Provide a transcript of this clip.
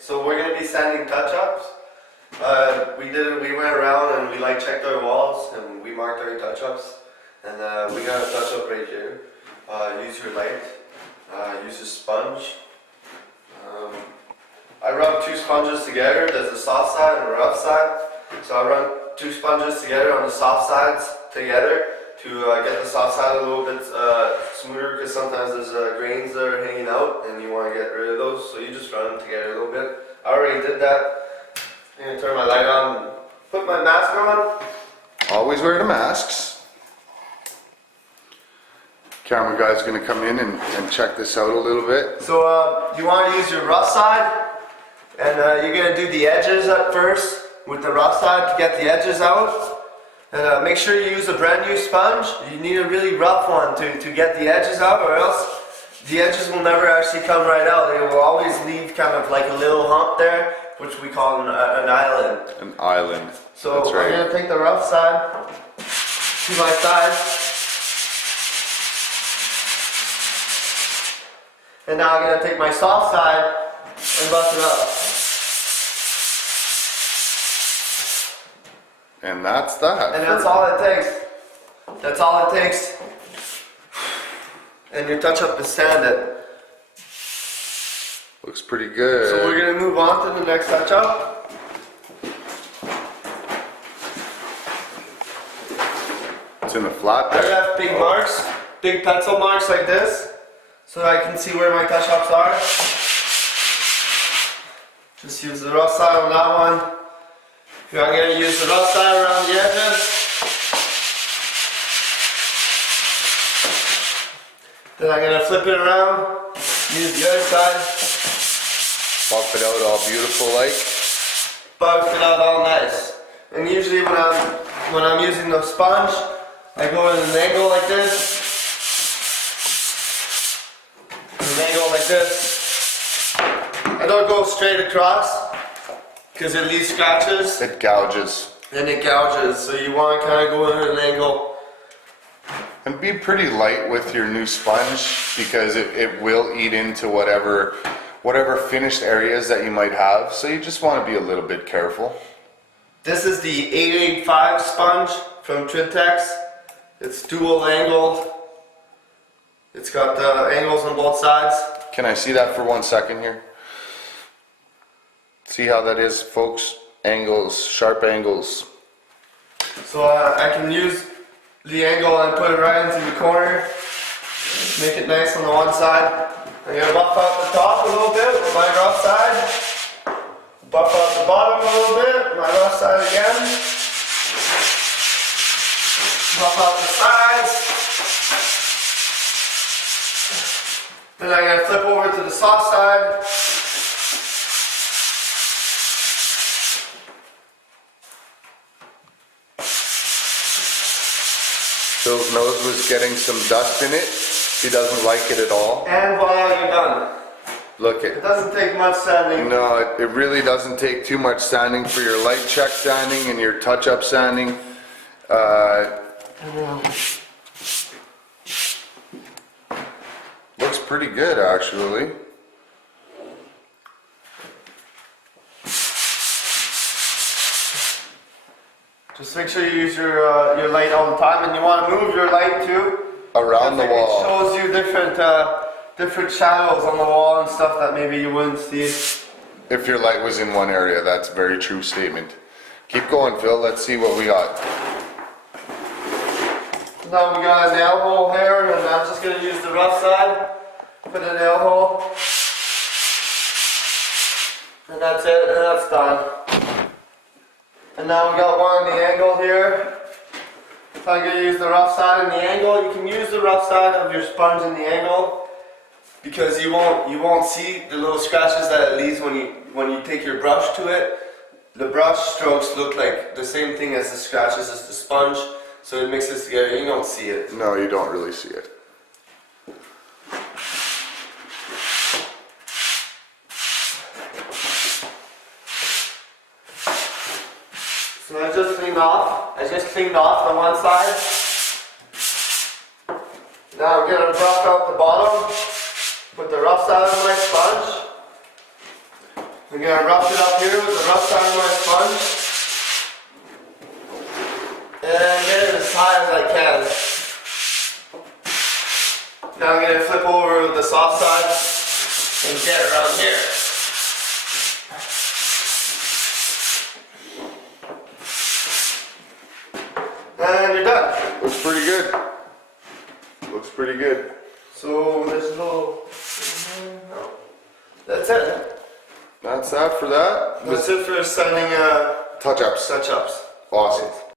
So we're gonna be sanding touch-ups. We went around and we like checked our walls and we marked our touch-ups. And we got a touch-up right here. Use your light. Use a sponge. I rub two sponges together. There's a soft side and a rough side. So I run two sponges together on the soft sides together to get the soft side a little bit smoother, because sometimes there's grains that are hanging out and you want to get rid of those. So you just run them together a little bit. I already did that. I'm going to turn my light on and put my mask on. Always wear the masks. Camera guy's going to come in and check this out a little bit. So you want to use your rough side, and you're going to do the edges at first with the rough side to get the edges out. And make sure you use a brand new sponge. You need a really rough one to get the edges out, or else the edges will never actually come right out. They will always leave kind of like a little hump there, which we call an island. An island. So that's right. I'm going to take the rough side to my side. And now I'm going to take my soft side and bust it up. And that's that. And that's all it takes. That's all it takes. And your touch-up is sanded. Looks pretty good. So we're going to move on to the next touch-up. It's in the flat I there. have big marks, big pencil marks like this, so I can see where my touch-ups are. Just use the rough side on that one. Here I'm going to use the rough side around the edges. Then I'm going to flip it around, use the other side. Buff it out all beautiful like. Buff it out all nice. And usually when I'm using the sponge, I go in an angle like this. An angle like this. I don't go straight across, because it leaves scratches. It gouges. And it gouges, so you want to kind of go in an angle. And be pretty light with your new sponge, because it will eat into whatever finished areas that you might have. So you just want to be a little bit careful. This is the 885 sponge from trim-tex. It's dual angled. It's got the angles on both sides. Can I see that for 1 second here? See how that is, folks? Angles, sharp angles. So I can use the angle and put it right into the corner. Make it nice on the one side. I'm going to buff out the top a little bit with my rough side. Buff out the bottom a little bit, my rough side again. Buff out the sides. Then I'm going to flip over to the soft side. Phil's nose was getting some dust in it. He doesn't like it at all. And voila, you're done. Look It doesn't take much sanding. No, it really doesn't take too much sanding for your light check sanding and your touch-up sanding. Looks pretty good, actually. Just make sure you use your light all the time, and you want to move your light too. Around the wall. It shows you different shadows on the wall and stuff that maybe you wouldn't see. If your light was in one area, that's a very true statement. Keep going, Phil. Let's see what we got. Now we got a nail hole here, and I'm just going to use the rough side for the nail hole. And that's it, and that's done. And now we got one on the angle here. So I'm going to use the rough side and the angle. You can use the rough side of your sponge in the angle, because you won't see the little scratches that it leaves when you take your brush to it. The brush strokes look like the same thing as the scratches as the sponge, so it mixes together. You don't see it. No, you don't really see it. So I just cleaned off the one side. Now I'm going to rough out the bottom with the rough side of my sponge. I'm gonna rough it up here with the rough side of my sponge. And get it as high as I can. Now I'm gonna flip over with the soft side and get around here. And you're done. Looks pretty good. Looks pretty good. So this little, no. That's it. That's that for that. That's it for sending Touch-ups. touch-ups. Awesome.